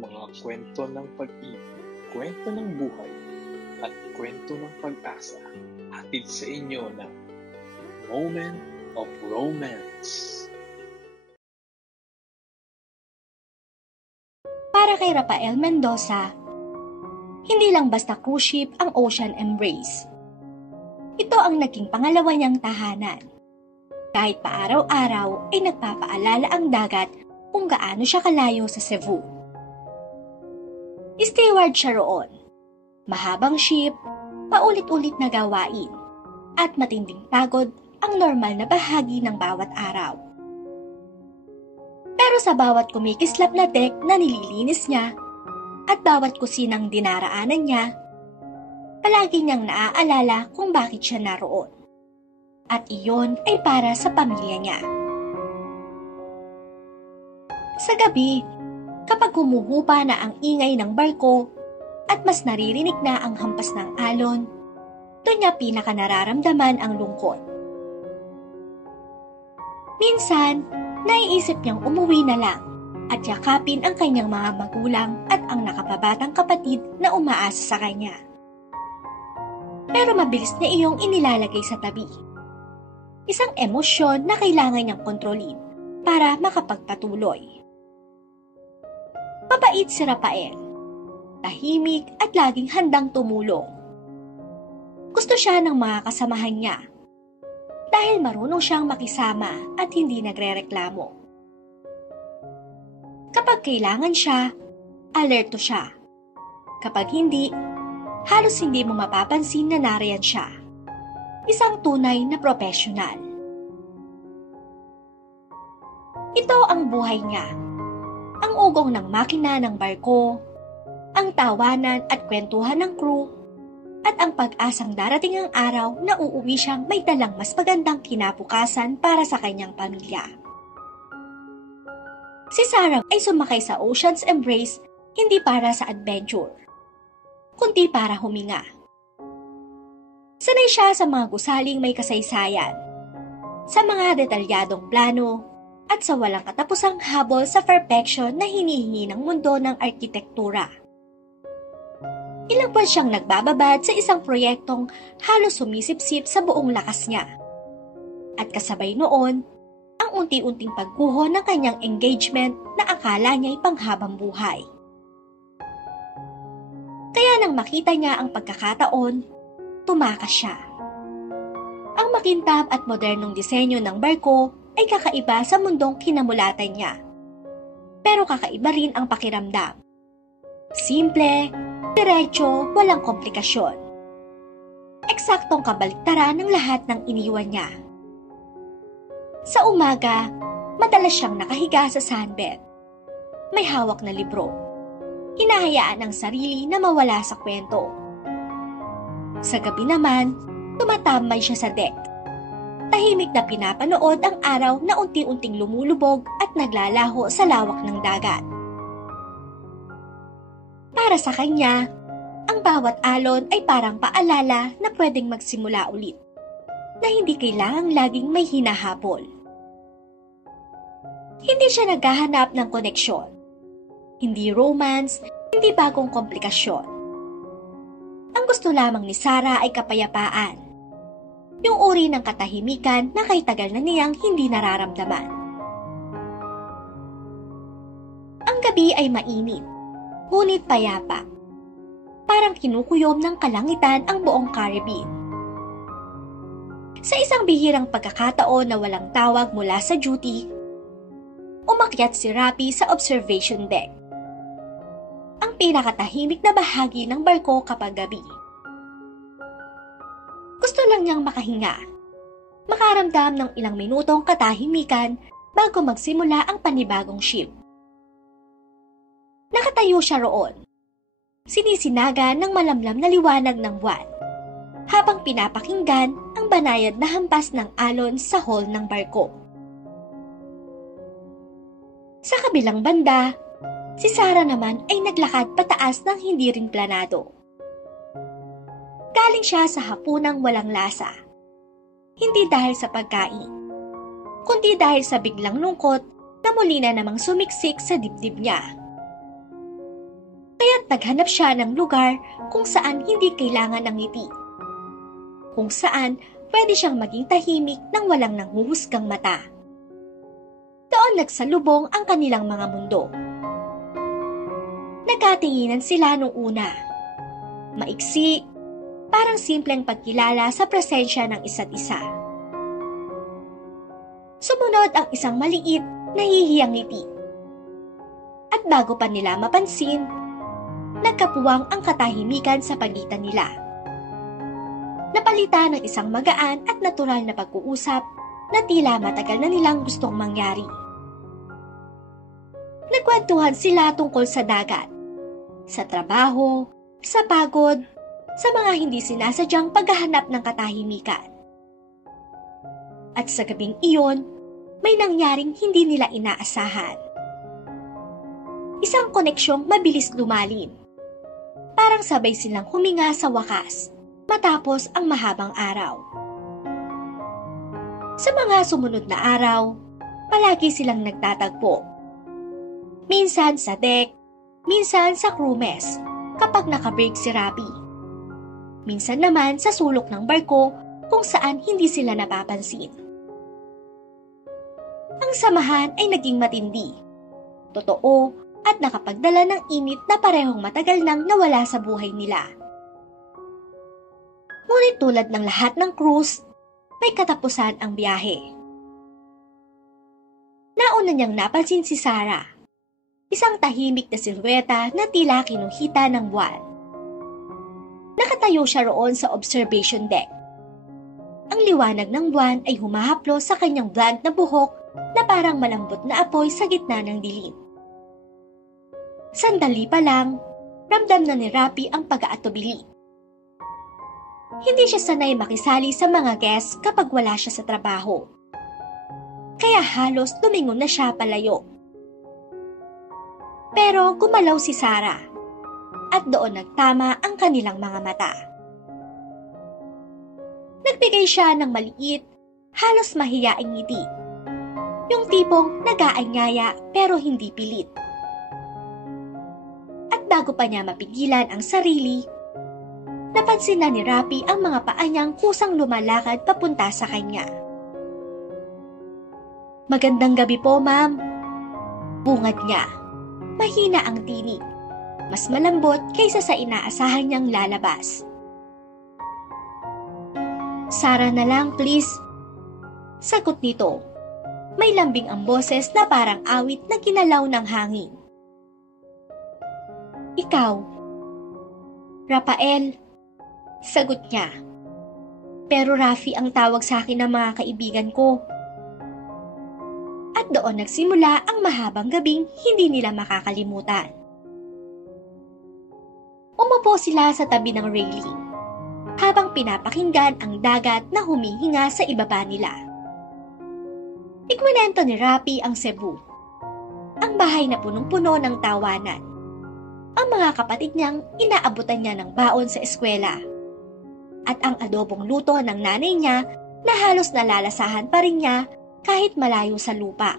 mga kwento ng pag-ibig, kwento ng buhay, at kwento ng pag-asa, hatid sa inyo ng Moment of Romance. Para kay Rafael Mendoza, hindi lang basta cruise ship ang Ocean Embrace. Ito ang naging pangalawa niyang tahanan. Kahit pa araw-araw ay nagpapaalala ang dagat kung gaano siya kalayo sa Cebu. Steward siya roon. Mahabang ship, paulit-ulit na gawain, at matinding pagod ang normal na bahagi ng bawat araw. Pero sa bawat kumikislap na deck na nililinis niya at bawat kusinang dinaraanan niya, palagi niyang naaalala kung bakit siya naroon. At iyon ay para sa pamilya niya. Sa gabi, kapag humuhupa na ang ingay ng barko at mas naririnig na ang hampas ng alon, doon niya pinaka nararamdaman ang lungkot. Minsan, naiisip niyang umuwi na lang at yakapin ang kanyang mga magulang at ang nakababatang kapatid na umaasa sa kanya. Pero mabilis niya iyong inilalagay sa tabi. Isang emosyon na kailangan niyang kontrolin para makapagpatuloy. Mabait si Rafael, tahimik at laging handang tumulong. Gusto siya ng mga kasamahan niya dahil marunong siyang makisama at hindi nagrereklamo. Kapag kailangan siya, alerto siya. Kapag hindi, halos hindi mo mapapansin na nariyan siya. Isang tunay na profesional. Ito ang buhay niya. Ang ugong ng makina ng barko, ang tawanan at kwentuhan ng crew, at ang pag-asang darating ang araw na uuwi siyang may dalang mas magandang kinabukasan para sa kanyang pamilya. Si Sarah ay sumakay sa Ocean's Embrace hindi para sa adventure, kundi para huminga. Sanay siya sa mga gusaling may kasaysayan, sa mga detalyadong plano, at sa walang katapusang habol sa perfection na hinihingi ng mundo ng arkitektura. Ilang buwan siyang nagbababad sa isang proyektong halos sumisip-sip sa buong lakas niya. At kasabay noon, ang unti-unting pagguho ng kanyang engagement na akala niya'y panghabang buhay. Kaya nang makita niya ang pagkakataon, tumakas siya. Ang makintab at modernong disenyo ng barko ay kakaiba sa mundong kinamulatan niya. Pero kakaiba rin ang pakiramdam. Simple, diretso, walang komplikasyon. Eksaktong kabaliktaran ng lahat ng iniwan niya. Sa umaga, madalas siyang nakahiga sa sunbed. May hawak na libro. Hinahayaan ang sarili na mawala sa kwento. Sa gabi naman, tumatambay siya sa deck. Tahimik na pinapanood ang araw na unti-unting lumulubog at naglalaho sa lawak ng dagat. Para sa kanya, ang bawat alon ay parang paalala na pwedeng magsimula ulit, na hindi kailangang laging may hinahabol. Hindi siya naghahanap ng koneksyon, hindi romance, hindi bagong komplikasyon. Ang gusto lamang ni Sarah ay kapayapaan. Yung uri ng katahimikan na kay tagal na niyang hindi nararamdaman. Ang gabi ay mainit, ngunit payapa. Parang kinukuyom ng kalangitan ang buong Caribbean. Sa isang bihirang pagkakataon na walang tawag mula sa duty, umakyat si Rapi sa observation deck. Ang pinakatahimik na bahagi ng barko kapag gabi. Gusto lang niyang makahinga, makaramdam ng ilang minutong katahimikan bago magsimula ang panibagong ship. Nakatayo siya roon, sinisinaga ng malamlam na liwanag ng buwan, habang pinapakinggan ang banayad na hampas ng alon sa hull ng barko. Sa kabilang banda, si Sarah naman ay naglakad pataas ng hindi rin planado. Galing siya sa hapunang walang lasa. Hindi dahil sa pagkain, kundi dahil sa biglang lungkot na muli na namang sumiksik sa dibdib niya. Kaya't naghanap siya ng lugar kung saan hindi kailangan ng ngiti. Kung saan pwede siyang maging tahimik nang walang nanghuhusgang mata. Doon nagsalubong ang kanilang mga mundo. Nagkatinginan sila nung una. Maiksi, parang simpleng pagkilala sa presensya ng isa't isa. Sumunod ang isang maliit, nahihiyang ngiti. At bago pa nila mapansin, nagkapuwang ang katahimikan sa pagitan nila. Napalitan ng isang magaan at natural na pag-uusap na tila matagal na nilang gustong mangyari. Nagkwentuhan sila tungkol sa dagat, sa trabaho, sa pagod, sa mga hindi sinasadyang paghahanap ng katahimikan. At sa gabing iyon, may nangyaring hindi nila inaasahan. Isang koneksyong mabilis lumalim. Parang sabay silang huminga sa wakas matapos ang mahabang araw. Sa mga sumunod na araw, palagi silang nagtatagpo. Minsan sa deck, minsan sa crew mess kapag nakabreak si Rapi. Minsan naman sa sulok ng barko kung saan hindi sila napapansin. Ang samahan ay naging matindi, totoo at nakapagdala ng init na parehong matagal nang nawala sa buhay nila. Ngunit tulad ng lahat ng cruise, may katapusan ang biyahe. Nauna niyang napansin si Sarah, isang tahimik na silhueta na tila kinuhita ng buwan. Nakatayo siya roon sa observation deck. Ang liwanag ng buwan ay humahaplos sa kanyang blonde na buhok na parang malambot na apoy sa gitna ng dilim. Sandali pa lang, ramdam na ni Rapi ang pag-aatubili. Hindi siya sanay makisali sa mga guests kapag wala siya sa trabaho. Kaya halos lumingon na siya palayo. Pero gumalaw si Sarah at doon nagtama ang kanilang mga mata. Nagbigay siya ng maliit, halos mahiyaing ngiti. Yung tipong nag-aanyaya pero hindi pilit. At bago pa niya mapigilan ang sarili, napansin na ni Rapi ang mga paa niyang kusang lumalakad papunta sa kanya. "Magandang gabi po, ma'am." Bungad niya. Mahina ang tinig. Mas malambot kaysa sa inaasahan niyang lalabas. "Sarah na lang, please." Sagot nito. May lambing ang boses na parang awit na kinalaw ng hangin. "Ikaw." "Rafael." Sagot niya. "Pero Rafi ang tawag sa akin ng mga kaibigan ko." At doon nagsimula ang mahabang gabing hindi nila makakalimutan. Umupo sila sa tabi ng railing habang pinapakinggan ang dagat na humihinga sa ibaba nila. Ikwento ni Rapi ang Cebu, ang bahay na punong-puno ng tawanan. Ang mga kapatid niyang inaabutan niya ng baon sa eskwela. At ang adobong luto ng nanay niya na halos nalalasahan pa rin niya kahit malayo sa lupa.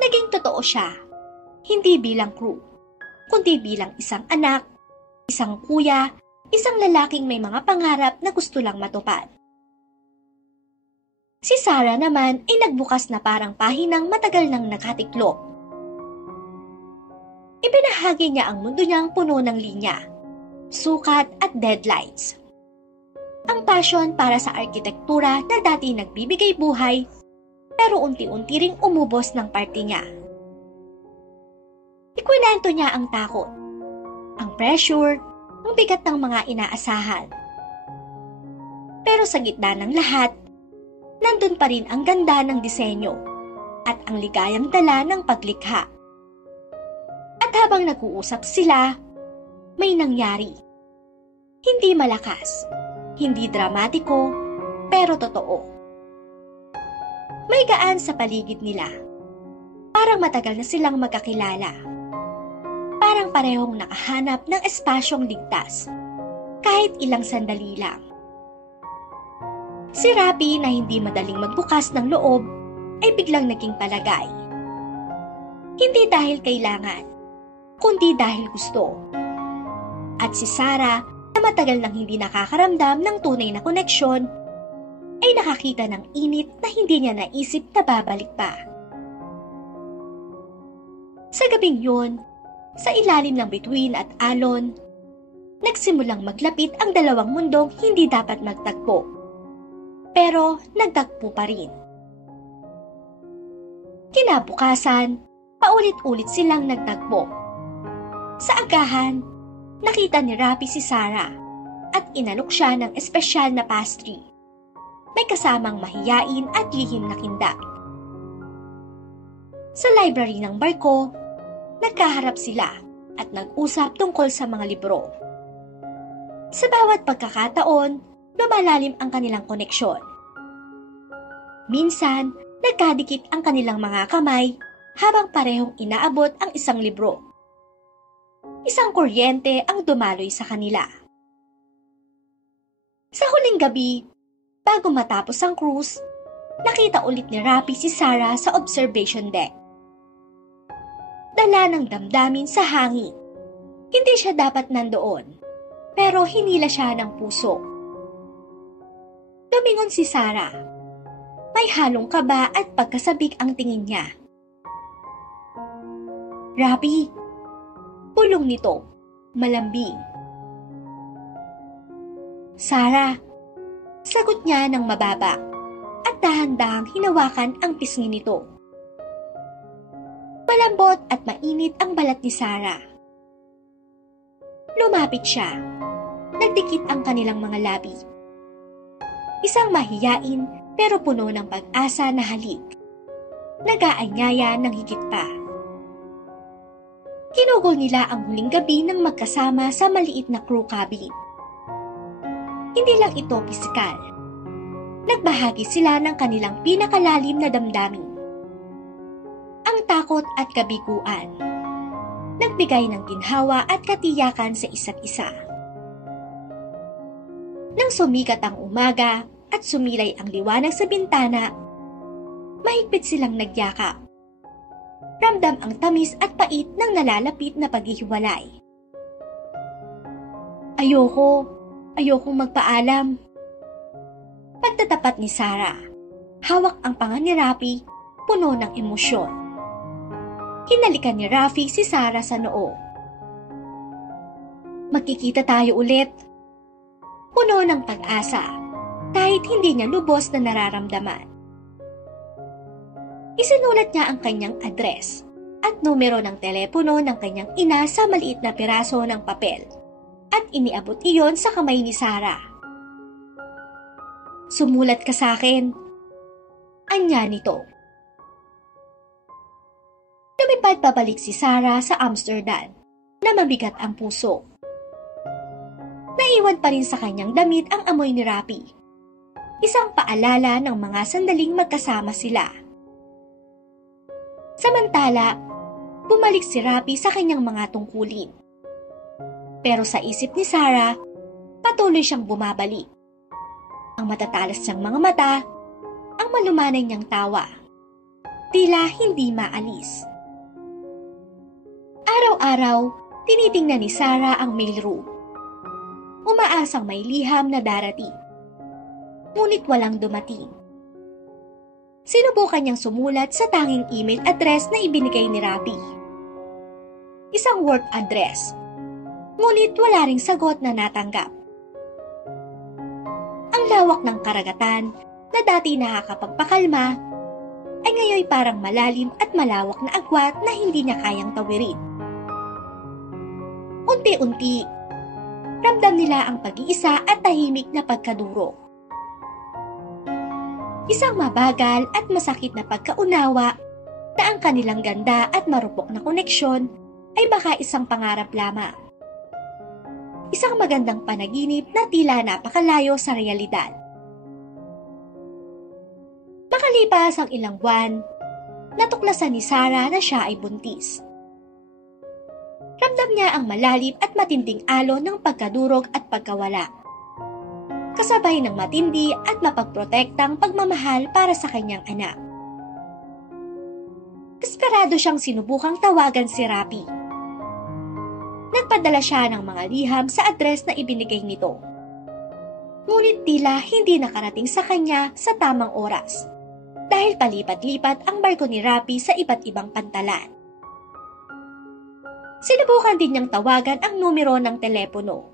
Naging totoo siya, hindi bilang crew, kundi bilang isang anak, isang kuya, isang lalaking may mga pangarap na gusto lang matupad. Si Sarah naman ay nagbukas na parang pahinang matagal nang nakatiklop. Ibinahagi niya ang mundo niyang puno ng linya, sukat at deadlines. Ang passion para sa arkitektura na dati nagbibigay buhay, pero unti-unti ring umubos ng parte niya. Ikwento niya ang takot, ang pressure, ang bigat ng mga inaasahan. Pero sa gitna ng lahat, nandun pa rin ang ganda ng disenyo at ang ligayang dala ng paglikha. At habang nag-uusap sila, may nangyari. Hindi malakas, hindi dramatiko, pero totoo. May gaan sa paligid nila. Parang matagal na silang magkakilala. Parang parehong nakahanap ng espasyong ligtas, kahit ilang sandali lang. Si Rapi na hindi madaling magbukas ng loob ay biglang naging palagay. Hindi dahil kailangan, kundi dahil gusto. At si Sarah, na matagal nang hindi nakakaramdam ng tunay na koneksyon, ay nakakita ng init na hindi niya naisip na babalik pa. Sa gabing yun, sa ilalim ng bituin at alon, nagsimulang maglapit ang dalawang mundong hindi dapat magtagpo. Pero nagtagpo pa rin. Kinabukasan, paulit-ulit silang nagtagpo. Sa agahan, nakita ni Rapi si Sarah at inalok siya ng espesyal na pastry. May kasamang mahiyain at lihim na kindat. Sa library ng barko, nagkaharap sila at nag-usap tungkol sa mga libro. Sa bawat pagkakataon, lumalalim ang kanilang koneksyon. Minsan, nagkadikit ang kanilang mga kamay habang parehong inaabot ang isang libro. Isang kuryente ang dumaloy sa kanila. Sa huling gabi, bago matapos ang cruise, nakita ulit ni Rapi si Sarah sa observation deck. Dala ng damdamin sa hangin. Hindi siya dapat nandoon, pero hinila siya ng puso. Lumingon si Sarah. May halong kaba at pagkasabik ang tingin niya. Rapi, pulong nito, malambing. Sarah, sagot niya ng mababa at dahan-dahang hinawakan ang pisngi nito. Malambot at mainit ang balat ni Sarah. Lumapit siya. Nagdikit ang kanilang mga labi. Isang mahiyain pero puno ng pag-asa na halik. Nag-aanyaya ng higit pa. Kinugol nila ang huling gabi ng magkasama sa maliit na crew cabin. Hindi lang ito pisikal. Nagbahagi sila ng kanilang pinakalalim na damdamin. Ang takot at kabiguan. Nagbigay ng ginhawa at katiyakan sa isa't isa. Nang sumikat ang umaga at sumilay ang liwanag sa bintana, mahigpit silang nagyakap. Ramdam ang tamis at pait ng nalalapit na paghihiwalay. Ayokong magpaalam. Pagtatapat ni Sarah, hawak ang panga ni Rapi, puno ng emosyon. Hinalikan ni Rafi si Sarah sa noo. Magkikita tayo ulit. Puno ng pag-asa, kahit hindi niya lubos na nararamdaman. Isinulat niya ang kanyang address at numero ng telepono ng kanyang ina sa maliit na piraso ng papel at iniabot iyon sa kamay ni Sarah. Sumulat ka sa akin. Anya nito. Lumipad pabalik si Sarah sa Amsterdam na mabigat ang puso. Naiwan pa rin sa kanyang damit ang amoy ni Rapi. Isang paalala ng mga sandaling magkasama sila. Samantala, bumalik si Rapi sa kanyang mga tungkulin. Pero sa isip ni Sarah, patuloy siyang bumabalik. Ang matatalas niyang mga mata, ang malumanay niyang tawa. Tila hindi maalis. Araw-araw, tinitingnan ni Sarah ang mailroom. Umaasang may liham na darating. Ngunit walang dumating. Sinubukan niyang sumulat sa tanging email address na ibinigay ni Rapi. Isang work address. Ngunit wala ring sagot na natanggap. Ang lawak ng karagatan na dati nakakapagpakalma ay ngayon parang malalim at malawak na agwat na hindi niya kayang tawirin. Unti-unti, ramdam nila ang pag-iisa at tahimik na pagkaduro. Isang mabagal at masakit na pagkaunawa na ang kanilang ganda at marupok na koneksyon ay baka isang pangarap lamang. Isang magandang panaginip na tila napakalayo sa realidad. Makalipas ang ilang buwan, natuklasan ni Sarah na siya ay buntis. Ramdam niya ang malalim at matinding alon ng pagkadurog at pagkawala. Kasabay ng matindi at mapagprotektang pagmamahal para sa kanyang anak. Desperado siyang sinubukang tawagan si Rapi. Nagpadala siya ng mga liham sa address na ibinigay nito. Ngunit tila hindi nakarating sa kanya sa tamang oras dahil palipat-lipat ang barko ni Rapi sa iba't ibang pantalan. Sinubukan din niyang tawagan ang numero ng telepono.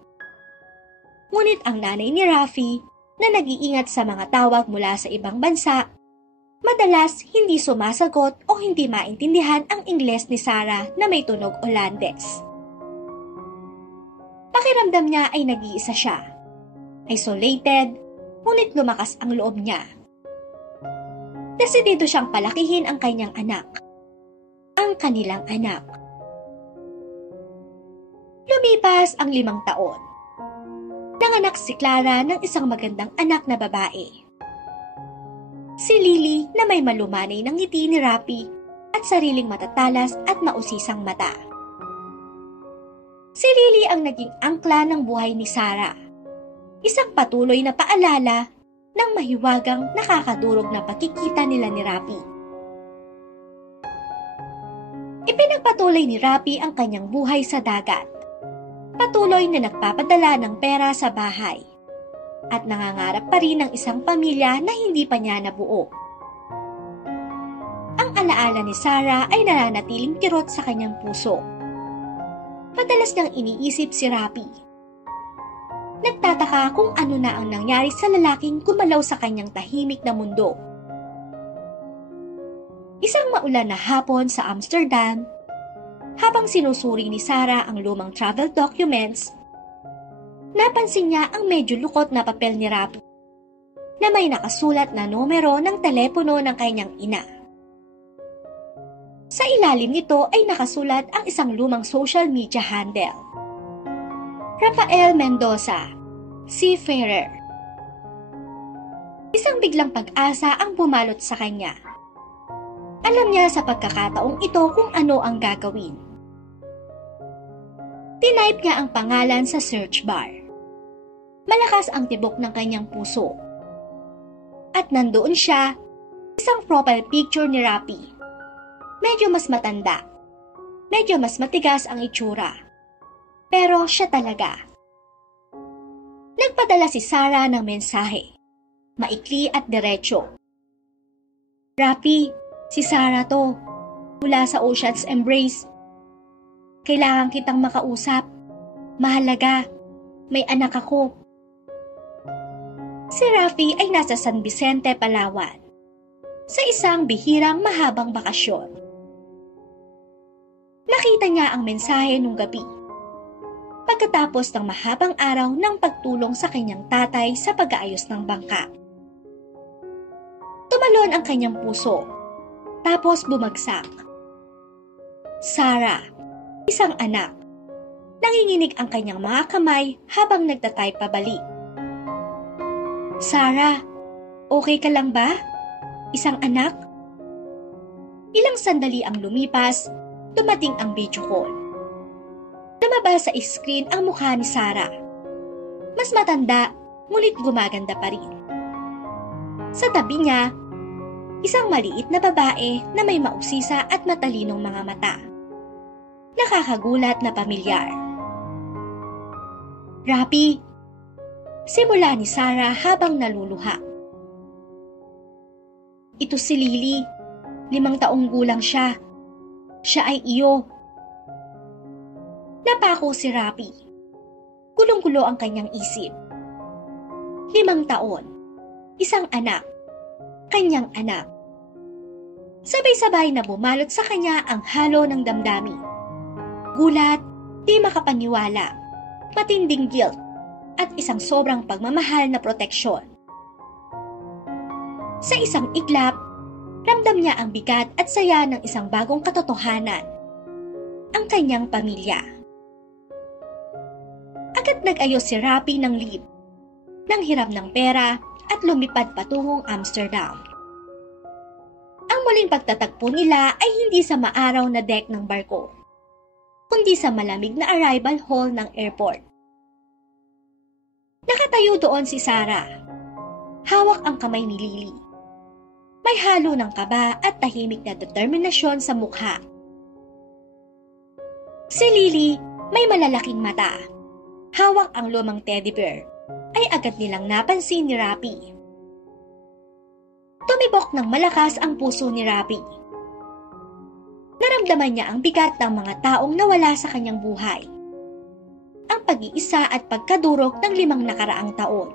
Ngunit ang nanay ni Rafi na nag-iingat sa mga tawag mula sa ibang bansa, madalas hindi sumasagot o hindi maintindihan ang Ingles ni Sarah na may tunog Olandes. Pakiramdam niya ay nag-iisa siya. Isolated, ngunit lumakas ang loob niya. Desidido siyang palakihin ang kanyang anak. Ang kanilang anak. Lumipas ang 5 taon. Nanganak si Clara ng isang magandang anak na babae. Si Lily na may malumanay ng ngiti ni Rapi at sariling matatalas at mausisang mata. Si Lily ang naging angkla ng buhay ni Sarah. Isang patuloy na paalala ng mahiwagang nakakadurog na pagkikita nila ni Rapi. Ipinagpatuloy ni Rapi ang kanyang buhay sa dagat. Patuloy na nagpapadala ng pera sa bahay. At nangangarap pa rin ng isang pamilya na hindi pa niya nabuo. Ang alaala ni Sarah ay nananatiling kirot sa kanyang puso. Madalas niyang iniisip si Rapi. Nagtataka kung ano na ang nangyari sa lalaking gumalaw sa kanyang tahimik na mundo. Isang maulan na hapon sa Amsterdam, habang sinusuri ni Sarah ang lumang travel documents, napansin niya ang medyo lukot na papel ni Rapi na may nakasulat na numero ng telepono ng kanyang ina. Sa ilalim nito ay nakasulat ang isang lumang social media handle. Rafael Mendoza, Seafarer. Isang biglang pag-asa ang bumalot sa kanya. Alam niya sa pagkakataong ito kung ano ang gagawin. Tinype niya ang pangalan sa search bar. Malakas ang tibok ng kanyang puso. At nandoon siya, isang profile picture ni Rapi. Medyo mas matanda. Medyo mas matigas ang itsura. Pero siya talaga. Nagpadala si Sarah ng mensahe. Maikli at diretso. Rapi, si Sarah to. Mula sa Ocean's Embrace. Kailangan kitang makausap. Mahalaga. May anak ako. Si Rafi ay nasa San Vicente, Palawan. Sa isang bihirang mahabang bakasyon. Nakita niya ang mensahe nung gabi. Pagkatapos ng mahabang araw ng pagtulong sa kanyang tatay sa pag-aayos ng bangka. Tumalon ang kanyang puso. Tapos bumagsak. Sarah, isang anak. Nanginginig ang kanyang mga kamay habang nagtatype pabalik. Sarah, okay ka lang ba? Isang anak? Ilang sandali ang lumipas, dumating ang video call. Lumabas sa screen ang mukha ni Sarah. Mas matanda, ngunit gumaganda pa rin. Sa tabi niya, isang maliit na babae na may mausisa at matalinong mga mata. Nakakagulat na pamilyar. Rapi, simula ni Sarah habang naluluha. Ito si Lily. 5 taong gulang siya. Siya ay iyo. Napako si Rapi. Gulong-gulo ang kanyang isip. 5 taon. Isang anak. Kanyang anak. Sabay-sabay na bumalot sa kanya ang halo ng damdamin. Gulat, di makapaniwala, matinding guilt, at isang sobrang pagmamahal na proteksyon. Sa isang iglap, ramdam niya ang bigat at saya ng isang bagong katotohanan, ang kanyang pamilya. Agad nag-ayos si Rapi ng leave, nang hiram ng pera at lumipad patungong Amsterdam. Ang muling pagtatagpo nila ay hindi sa maaraw na deck ng barko, kundi sa malamig na arrival hall ng airport. Nakatayo doon si Sarah. Hawak ang kamay ni Lily. May halo ng kaba at tahimik na determinasyon sa mukha. Si Lily, May malalaking mata. Hawak ang lumang teddy bear, ay agad nilang napansin ni Rapi. Tumibok ng malakas ang puso ni Rapi. Naramdaman niya ang bigat ng mga taong nawala sa kanyang buhay. Ang pag-iisa at pagkadurog ng 5 nakaraang taon.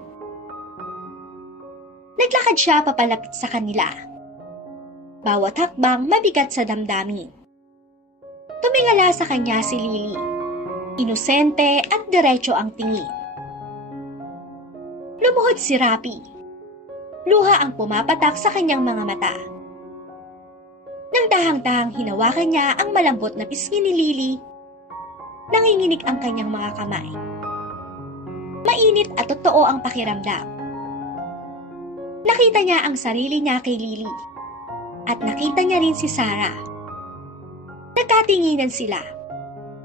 Naglakad siya papalapit sa kanila. Bawat hakbang mabigat sa damdamin. Tumingala sa kanya si Lily. Inosente at diretso ang tingin. Lumuhod si Rapi. Luha ang pumapatak sa kanyang mga mata. Nang dahang-dahang hinawakan niya ang malambot na pisngi ni Lily, nanginginig ang kanyang mga kamay. Mainit at totoo ang pakiramdam. Nakita niya ang sarili niya kay Lily, at nakita niya rin si Sarah. Nagkatinginan sila,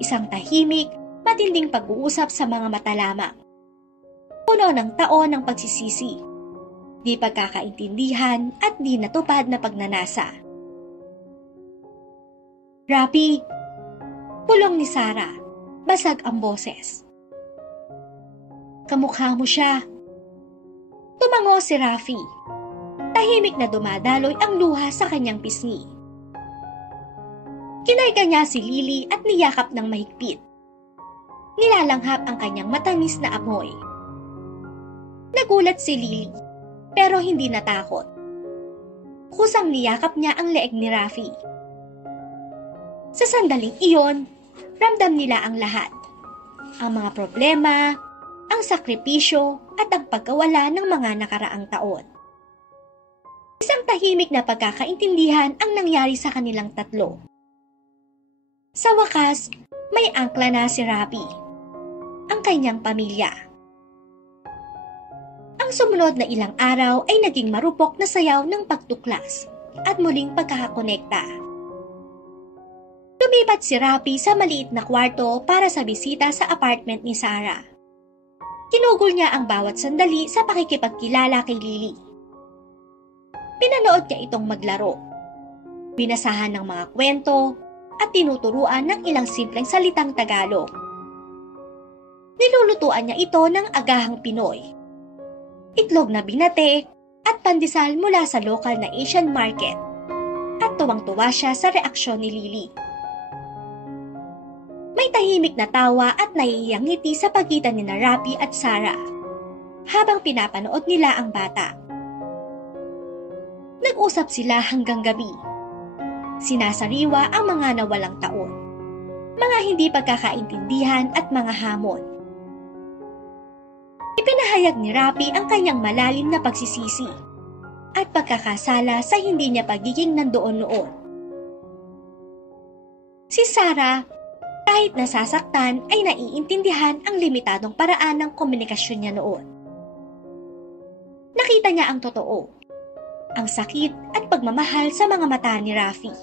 isang tahimik, matinding pag-uusap sa mga mata lamang. Puno ng taon ng pagsisisi, di pagkakaintindihan at di natupad na pagnanasa. Rapi, pulong ni Sarah, basag ang boses. Kamukha mo siya. Tumango si Rafi. Tahimik na dumadaloy ang luha sa kanyang pisngi. Kinarga niya si Lily at niyakap ng mahigpit. Nilalanghap ang kanyang matamis na amoy. Nagulat si Lily, pero hindi natakot. Kusang niyakap niya ang leeg ni Rafi. Sa sandaling iyon, ramdam nila ang lahat. Ang mga problema, ang sakripisyo at ang pagkawala ng mga nakaraang taon. Isang tahimik na pagkakaintindihan ang nangyari sa kanilang tatlo. Sa wakas, may angkla na si Rapi, ang kanyang pamilya. Ang sumunod na ilang araw ay naging marupok na sayaw ng pagtuklas at muling pagkakakonekta. Lumipat si Rapi sa maliit na kwarto para sa bisita sa apartment ni Sarah. Kinugol niya ang bawat sandali sa pakikipagkilala kay Lily. Pinanood niya itong maglaro. Binasahan ng mga kwento at tinuturuan ng ilang simpleng salitang Tagalog. Nilulutuan niya ito ng agahang Pinoy. Itlog na binate at pandesal mula sa lokal na Asian market. At tuwang-tuwa siya sa reaksyon ni Lily. May tahimik na tawa at naiiyang ngiti sa pagitan ni Rapi at Sarah habang pinapanood nila ang bata. Nag-usap sila hanggang gabi. Sinasariwa ang mga nawalang taon, mga hindi pagkakaintindihan at mga hamon. Ipinahayag ni Rapi ang kanyang malalim na pagsisisi at pagkakasala sa hindi niya pagiging nandoon noon. Si Sarah, kahit nasasaktan, ay naiintindihan ang limitadong paraan ng komunikasyon niya noon. Nakita niya ang totoo, ang sakit at pagmamahal sa mga mata ni Rafi.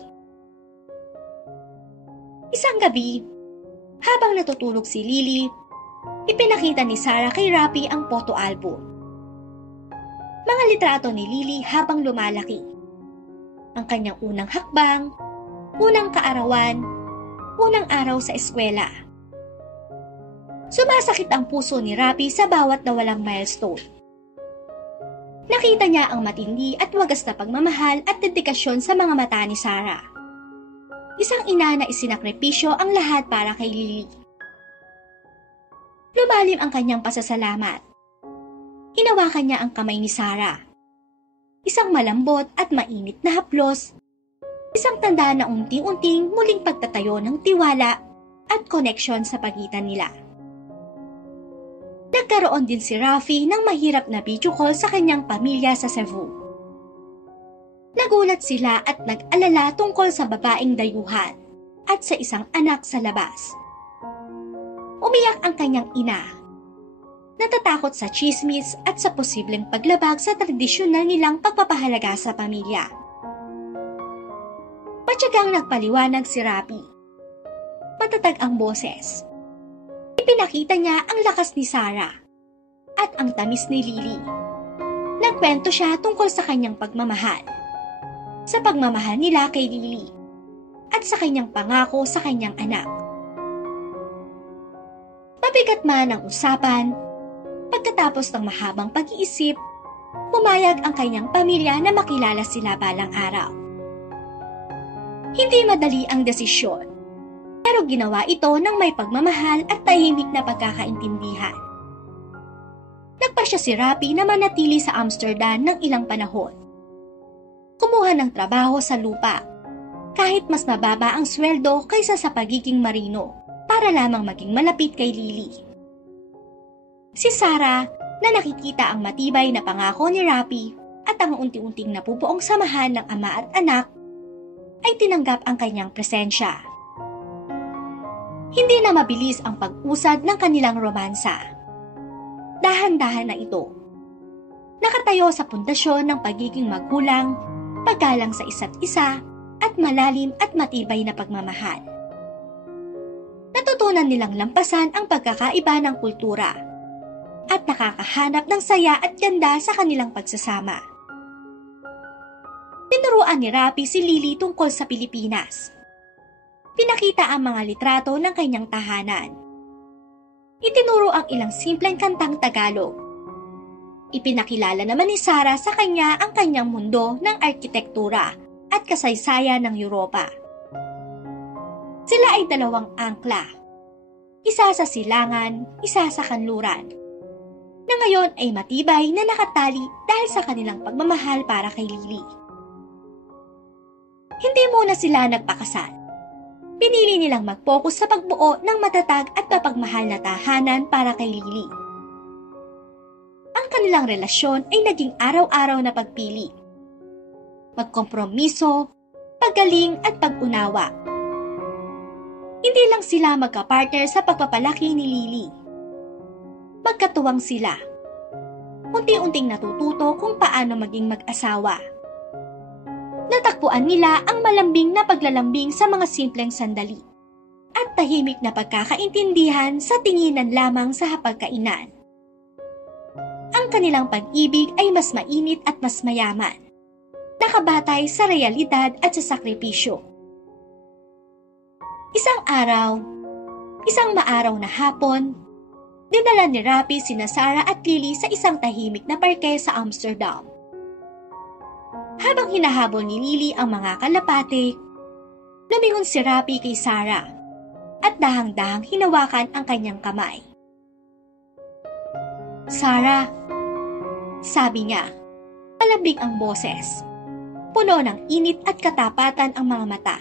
Isang gabi, habang natutulog si Lily, ipinakita ni Sarah kay Rapi ang photo album. Mga litrato ni Lily habang lumalaki. Ang kanyang unang hakbang, unang kaarawan, unang araw sa eskwela. Sumasakit ang puso ni Rapi sa bawat nawalang milestone. Nakita niya ang matindi at wagas na pagmamahal at dedikasyon sa mga mata ni Sarah. Isang ina na isinakripisyo ang lahat para kay Lily. Lumalim ang kanyang pasasalamat. Hinawakan niya ang kamay ni Sarah. Isang malambot at mainit na haplos. Isang tanda na unti-unting muling pagtatayo ng tiwala at koneksyon sa pagitan nila. Nagkaroon din si Rafi ng mahirap na video call sa kanyang pamilya sa Cebu. Nagulat sila at nag-alala tungkol sa babaeng dayuhan at sa isang anak sa labas. Umiyak ang kanyang ina. Natatakot sa chismis at sa posibleng paglabag sa tradisyonal nilang pagpapahalaga sa pamilya. Matyagang nagpaliwanag si Rapi. Matatag ang boses. Ipinakita niya ang lakas ni Sarah at ang tamis ni Lily. Nagkwento siya tungkol sa kanyang pagmamahal, sa pagmamahal nila kay Lily, at sa kanyang pangako sa kanyang anak. Mabigat man ang usapan, pagkatapos ng mahabang pag-iisip, pumayag ang kanyang pamilya na makilala sila balang araw. Hindi madali ang desisyon, pero ginawa ito ng may pagmamahal at tahimik na pagkakaintindihan. Nagpasya si Rapi na manatili sa Amsterdam ng ilang panahon. Kumuha ng trabaho sa lupa, kahit mas mababa ang sweldo kaysa sa pagiging marino, para lamang maging malapit kay Lily. Si Sarah, na nakikita ang matibay na pangako ni Rapi at ang unti-unting napupuong samahan ng ama at anak, ay tinanggap ang kanyang presensya. Hindi na mabilis ang pag-usad ng kanilang romansa. Dahan-dahan na ito. Nakatayo sa pundasyon ng pagiging magulang, paggalang sa isa't isa, at malalim at matibay na pagmamahal. Natutunan nilang lampasan ang pagkakaiba ng kultura at nakakahanap ng saya at ganda sa kanilang pagsasama. Tinuruan ni Rapi si Lily tungkol sa Pilipinas. Pinakita ang mga litrato ng kanyang tahanan. Itinuro ang ilang simpleng kantang Tagalog. Ipinakilala naman ni Sarah sa kanya ang kanyang mundo ng arkitektura at kasaysayan ng Europa. Sila ay dalawang angkla, isa sa silangan, isa sa kanluran, na ngayon ay matibay na nakatali dahil sa kanilang pagmamahal para kay Lily. Hindi muna sila nagpakasal. Pinili nilang mag-focus sa pagbuo ng matatag at mapagmahal na tahanan para kay Lily. Ang kanilang relasyon ay naging araw-araw na pagpili, magkompromiso, paggaling at pag-unawa. Hindi lang sila magka-partner sa pagpapalaki ni Lily. Magkatuwang sila. Unti-unting natututo kung paano maging mag-asawa. Natakbuhan nila ang malambing na paglalambing sa mga simpleng sandali at tahimik na pagkakaintindihan sa tinginan lamang sa hapagkainan. Ang kanilang pag-ibig ay mas mainit at mas mayaman, nakabatay sa realidad at sa sakripisyo. Isang araw, isang maaraw na hapon, dinala ni Rapi sina Sarah at Lily sa isang tahimik na parke sa Amsterdam. Habang hinahabol ni Lily ang mga kalapate, lumingon si Rapi kay Sarah at dahang-dahang hinawakan ang kanyang kamay. Sarah, sabi niya, malambing ang boses. Puno ng init at katapatan ang mga mata.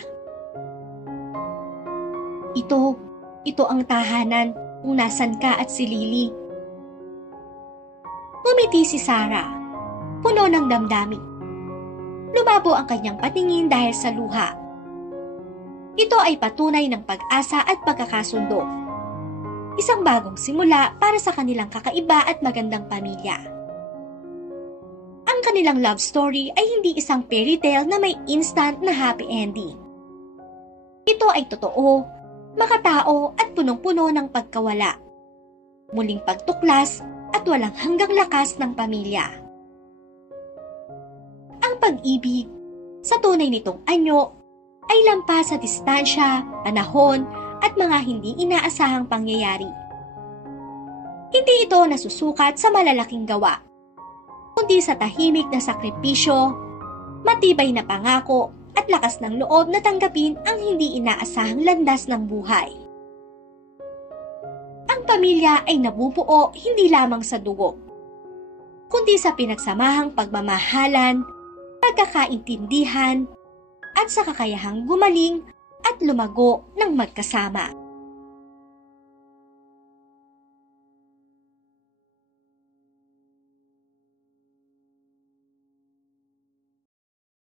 Ito ang tahanan kung nasan ka at si Lily. Ngumiti si Sarah, puno ng damdamin. Lumabo ang kanyang patingin dahil sa luha. Ito ay patunay ng pag-asa at pagkakasundo. Isang bagong simula para sa kanilang kakaiba at magandang pamilya. Ang kanilang love story ay hindi isang fairy tale na may instant na happy ending. Ito ay totoo, makatao at punong-puno ng pagkawala, muling pagtuklas at walang hanggang lakas ng pamilya. Ang pag-ibig, sa tunay nitong anyo, ay lampas sa distansya, panahon at mga hindi inaasahang pangyayari. Hindi ito nasusukat sa malalaking gawa, kundi sa tahimik na sakripisyo, matibay na pangako at lakas ng loob na tanggapin ang hindi inaasahang landas ng buhay. Ang pamilya ay nabubuo hindi lamang sa dugo, kundi sa pinagsamahang pagmamahalan, pagkakaintindihan, at sa kakayahang gumaling at lumago ng magkasama.